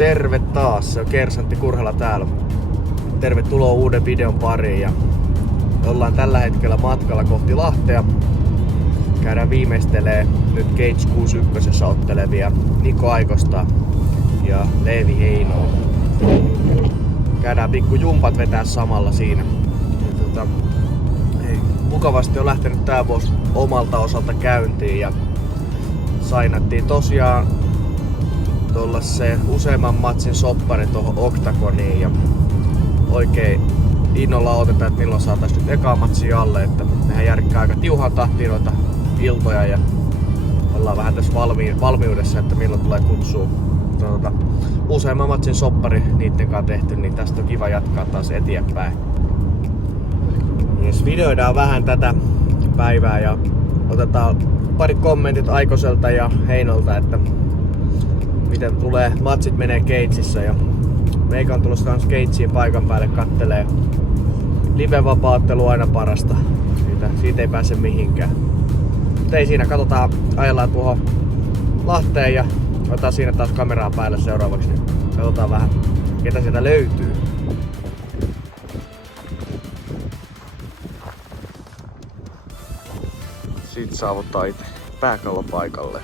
Terve taas, se on Kersantti Kurhela täällä. Tervetuloa uuden videon pariin ja ollaan tällä hetkellä matkalla kohti Lahtea. Käydään viimeistelee nyt Cage 61 ottelevia Niko Aikosta ja Leevi Heinoa. Käydään pikku jumpat vetää samalla siinä. Ja mukavasti on lähtenyt tää vuosi omalta osalta käyntiin ja sainattiin tosiaan tuollaiseen useamman matsin soppari tuohon Octagoniin ja oikein innolla otetaan, että milloin saatais nyt eka matsi alle, että mehän järkkää aika tiuhaan tahtiin noita iltoja ja ollaan vähän tässä valmiudessa, että milloin tulee kutsua useamman matsin soppari niitten kanssa tehty, niin tästä on kiva jatkaa taas eteenpäin. Yes, videoidaan vähän tätä päivää ja otetaan pari kommentit Aikoselta ja Heinolta, että miten tulee matsit menee Cageissa ja meikä on tulossa kans Cageen paikan päälle kattelee. Live-vapaattelu aina parasta. Siitä ei pääse mihinkään. Mutta ei siinä, katsotaan, ajellaan tuohon Lahteen ja otetaan siinä taas kameraa päälle seuraavaksi. Niin katsotaan vähän ketä sieltä löytyy. Siitä saavuttaa itse pääkallopaikalle.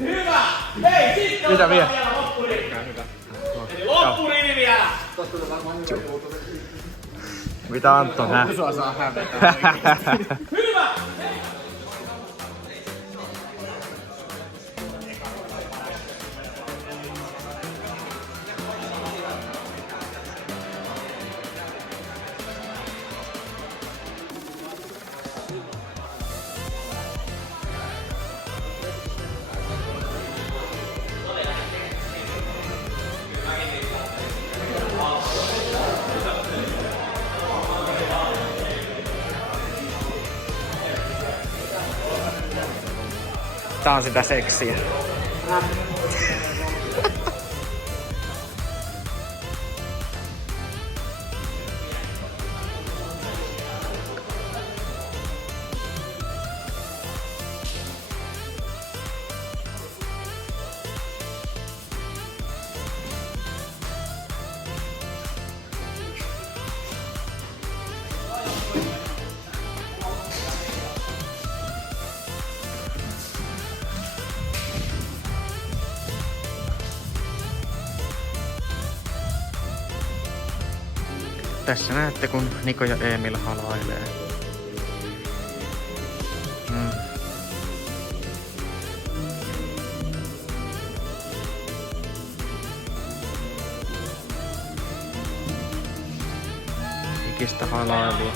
Hyvä! Hei, sitten mitä vielä? Loppurivi! Eli loppurivi vielä! Mitä Antto nää? Sua saa hävetä. Hyvä! Tää on sitä seksiä. Tässä näette, kun Niko ja Emil halailee. Ikistä halailua.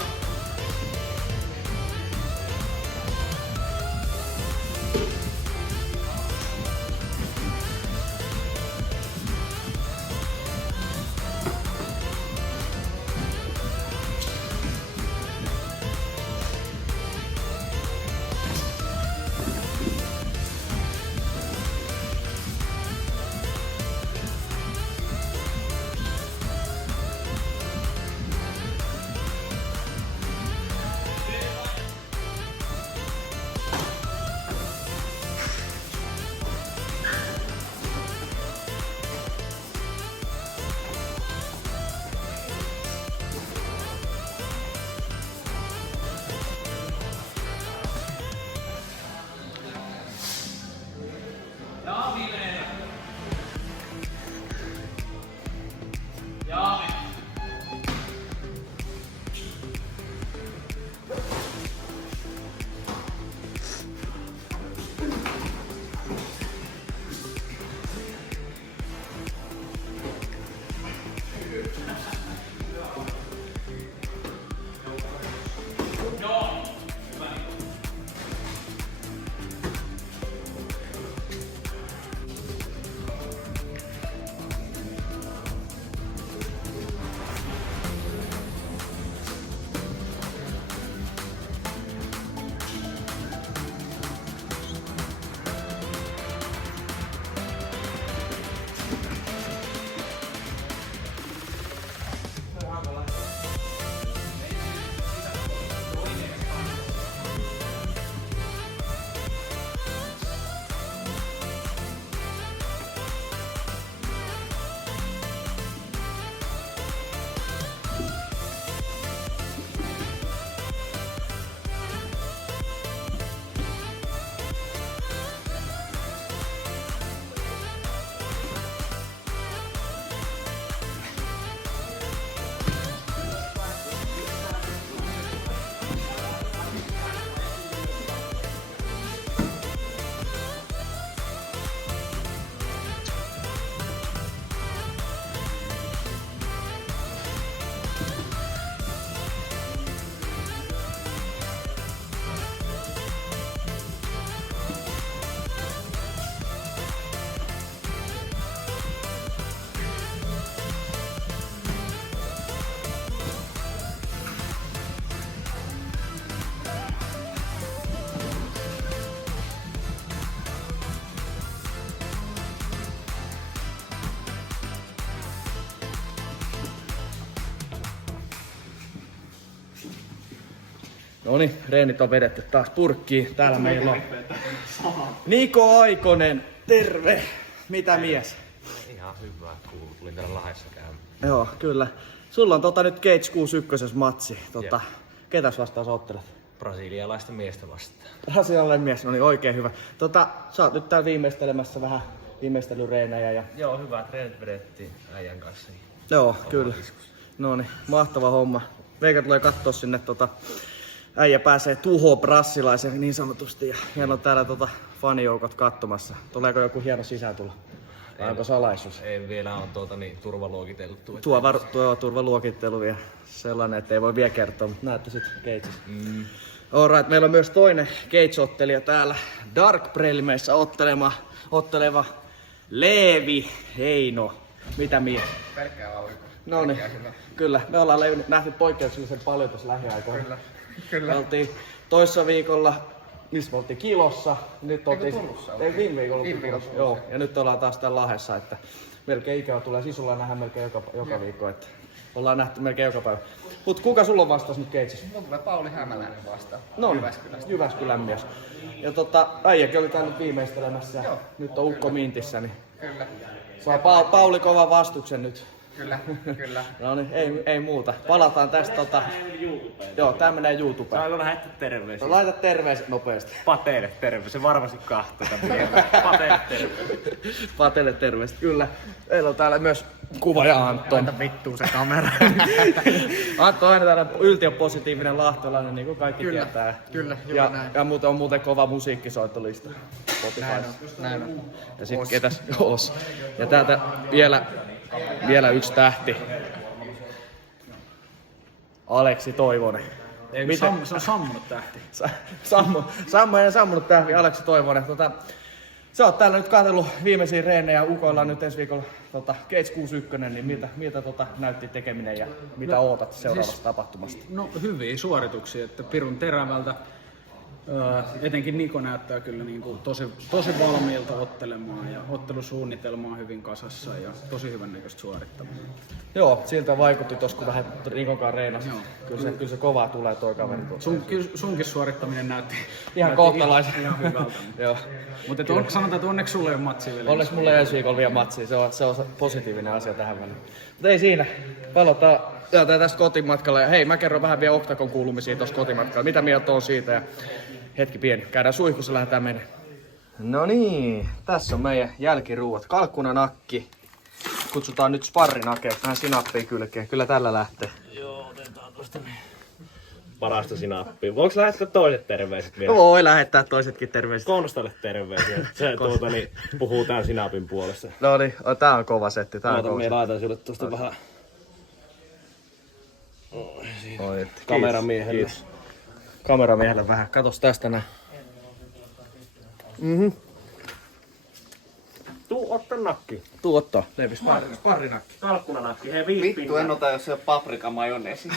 Noniin, reenit on vedetty taas purkkiin. Täällä meillä on Niko Aikonen, terve! Mitä mies? Ihan hyvä, kuuluu. Tulin täällä Lahdessa käymään. Joo, kyllä. Sulla on nyt Cage 61 matsi. Ketäs vastaan sä ottelet? Brasilialaista miestä vastaan. Brasilialainen mies, no niin oikein hyvä. Sä oot nyt täällä viimeistelemässä vähän viimeistelyreenejä ja... Joo, hyvä. Treenit vedettiin äijän kanssa. Joo, kyllä. No niin, mahtava homma. Veikä tulee kattoo sinne äijä pääsee tuhoa brassilaisen niin sanotusti ja meillä on täällä fanijoukot katsomassa. Tuleeko joku hieno sisääntulo? Vai onko salaisuus? Ei vielä on turvaluokiteltu. Turvaluokittelu ja sellainen, että ei voi vielä kertoa, mutta näette sit Cageissa. Alright, meillä on myös toinen Cage-ottelija täällä Dark Prelimeissä otteleva Leevi Heino. Mitä mies? Pelkkää aurinko. No niin, kyllä. Me ollaan nähty poikkeuksellisen paljon tuossa lähiaikoina. Kyllä. Me oltiin toissa viikolla, missä me oltiin Kilossa. Nyt oltiin... Ei, viime viikolla oltiin Kilossa. Joo, ja nyt ollaan taas täällä Lahdessa, että melkein ikävä tulee. Siis ollaan nähdä melkein joka viikko, että ollaan nähty melkein joka päivä. Mut kuka sulla on vastas nyt Cageissa? Mulla tulee Pauli Hämäläinen vastaan. No, Jyväskylästä. Jyväskylän mies. Ja äijäkin oli täällä nyt viimeistelemässä. Joo. Nyt on ukko mintissä, niin Kyllä. saa Pauli kovan vastuksen nyt. Kyllä. No niin, ei muuta. Palataan tästä Joo, tää menee YouTubeen. Saanko lähettää terveisiä? Laita terveiset nopeasti. Pateille terveisiä, se varmasti kahtoo tämän. Pateille terveisiä. Patelle terveiset, kyllä. Meillä on täällä myös kuvaaja Antto. Laita vittuun se kamera. Antto on aina täällä yltiöpositiivinen lahtelainen, niin kuin kaikki tietää. Kyllä, ja muuten on muuten kova musiikkisoittolista. Näin on. Ja sit ketäs? Os. Ja täältä vielä yksi tähti. Aleksi Toivonen. Se on sammunut tähti. Sammunut tähti, Aleksi Toivonen. Sä oot täällä nyt katsellut viimeisiä reenejä Ukoilla nyt ensi viikolla Cage 61, niin miltä näytti tekeminen ja mitä ootat seuraavasta tapahtumasta? No hyviä suorituksia, että pirun terävältä. Etenkin Niko näyttää kyllä niin kuin tosi valmiilta ottelemaan ja ottelusuunnitelma on hyvin kasassa ja tosi hyvän näköistä suorittamaan. Joo, siltä vaikutti tossa kun vähän Nikonkaan reenasi. Kyllä se kovaa tulee toi kaveri. Sunkin suorittaminen näytti Ihan kohtalaisen. Ihan hyvältä. Joo. Mutta sanotaan, että onneksi sulle ei ole matsia vielä. Onneksi mulla ei ensi viikolla vielä matsia, se on positiivinen asia tähän väliin. Mutta ei siinä, palataan tästä kotimatkalla. Ja hei, mä kerron vähän vielä Octagon kuulumisia tuossa kotimatkalla. Mitä mieltä on siitä ja hetki pieni. Käydään suihkussa, lähdetään menemään. No niin, tässä on meidän jälkiruuat. Kalkkunanakki. Kutsutaan nyt sparrinakeeksi, vähän sinappia kylkeen. Kyllä tällä lähtee. Joo, otetaan tuosta niin. Parasta sinappia. Voinko lähettää toiset terveiset vielä? Voi lähettää toisetkin terveiset. Konstalle terveisiä. Se puhuu tän sinapin puolesta. No niin, tää on kova setti. Minä laitan sulle tuosta vähän kameramiehelle. Kiitos. Kameramiehelle vähän. Katos tästä näin. Tuu ottaa nakki. Tuu ottaa. Leivi sparrinakki. Kalkkunanakki. Hei Vittu, en ota jos se on paprika majoneesi.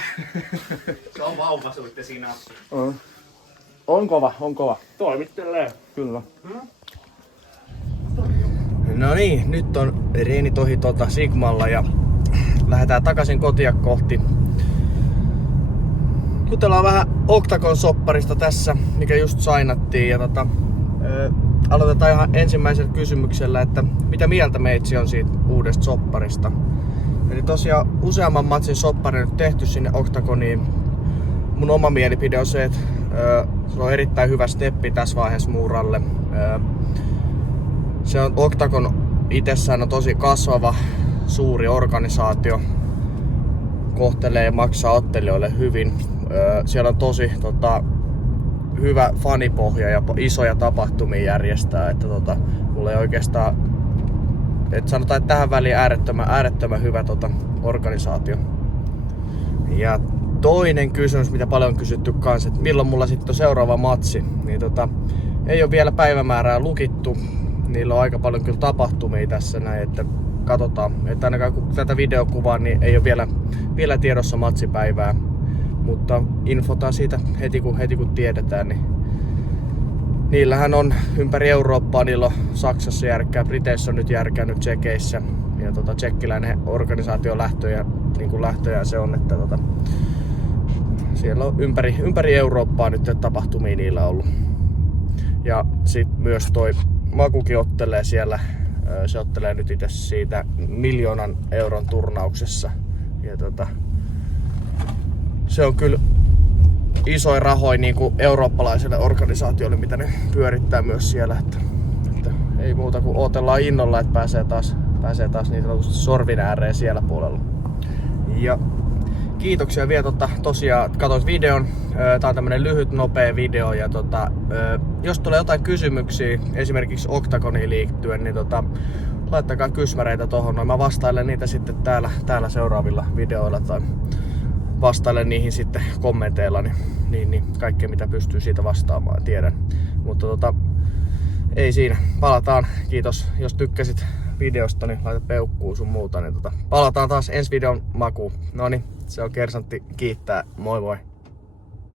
Se on vauvasuitte siinä. On kova. Toimittelee. Kyllä. No niin, nyt on reenit ohi Sigmalla ja lähdetään takaisin kotia kohti. Jutellaan vähän Octagon sopparista tässä, mikä just sainattiin ja aloitetaan ihan ensimmäisellä kysymyksellä, että mitä mieltä meitsi on siitä uudesta sopparista? Eli tosiaan useamman matsin soppari nyt tehty sinne Octagoniin. Mun oma mielipide on se, että se on erittäin hyvä steppi tässä vaiheessa muuralle. Se on Octagon itsessään on tosi kasvava, suuri organisaatio. Kohtelee ja maksaa ottelijoille hyvin. Siellä on tosi hyvä fanipohja ja isoja tapahtumia järjestää. Että mulla ei oikeastaan, että sanotaan, että tähän väliin äärettömän hyvä organisaatio. Ja toinen kysymys, mitä paljon on kysytty kanssa, että milloin mulla sitten on seuraava matsi, niin ei ole vielä päivämäärää lukittu. Niillä on aika paljon kyllä tapahtumia tässä näin, että katsotaan. Että ainakaan kun tätä videokuvaa, niin ei ole vielä tiedossa matsipäivää. Mutta infotaan siitä heti kun tiedetään, niin niillähän on ympäri Eurooppaa, niillä on Saksassa järkkää, Briteissä on nyt järkännyt, Tsekeissä ja tsekkiläinen organisaatio lähtöjään se on, että siellä on ympäri Eurooppaa nyt tapahtumia niillä ollut. Ja sit myös toi Makukin ottelee siellä. Se ottelee nyt itse siitä 1 000 000 euron turnauksessa. Ja se on kyllä isoja rahoja niin kuin eurooppalaiselle organisaatiolle, mitä ne pyörittää myös siellä. Että ei muuta kuin odotellaan innolla, että pääsee taas niin sanotusti sorvin ääreen siellä puolella. Ja kiitoksia vielä tosiaan, katsoit videon. Tää on tämmönen lyhyt, nopea video. Ja jos tulee jotain kysymyksiä esimerkiksi Octagoniin liittyen, niin laittakaa kysmäreitä tohon. No, mä vastailen niitä sitten täällä seuraavilla videoilla tai vastailen niihin sitten kommenteilla, niin kaikkea mitä pystyy siitä vastaamaan, tiedän. Mutta ei siinä. Palataan. Kiitos. Jos tykkäsit videosta, niin laita peukkuu sun muuta. Niin palataan taas ensi videon makuun. Noniin, se on Kersantti. Kiittää. Moi moi.